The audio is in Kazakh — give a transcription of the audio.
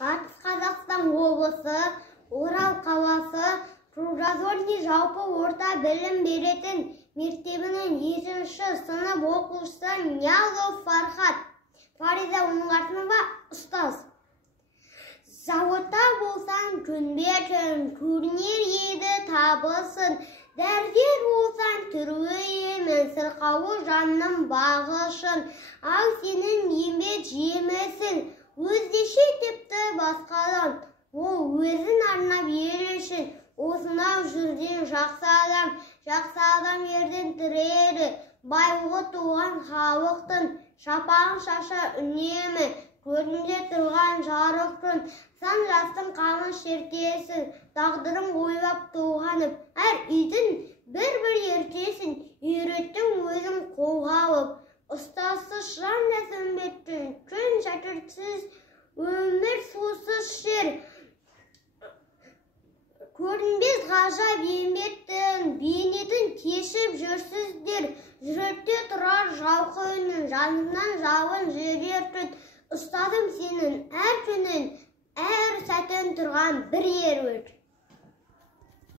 Батыс Қазақстан облысы, Орал қаласы, Кругозорный жалпы орта білім беретін мектебінің 2-ші сынып оқушысы Нязов Фархат. Фариза Оңғарсынова ұстаз. Зауытта болсаң көнбетін, көрінер еді табысын. Дәрдер болсаң түрі емен, сырқауы жанның бағышын. Ал сенің еңбек жемесін, өздеше тіпті басқадан. Ол өзін арнап ел үшін, осынау жүрген жақсы адам ерден тіреді. Байлығы туған халықтың, шапағын шаша үнемі, көрінде тұрған жарықтың. Сан жастың қамын шертесің, тағдырын ойлап толғанып. Әр үйдің бір-бір ертесін, үйреттің өзің қолға алып. Ұстазсыз жан да сөнбейтін, күн шәкіртсіз, өмір сусыз шер. Көрінбес ғажап еңбектің, бейнетін кешіп жүрсіздер. Жүректе тұрар жалқы үнін, жанынан жалын жүрер түн. Ұстадым сенің әр күнін, әр сәтін тұрған бір ер өт.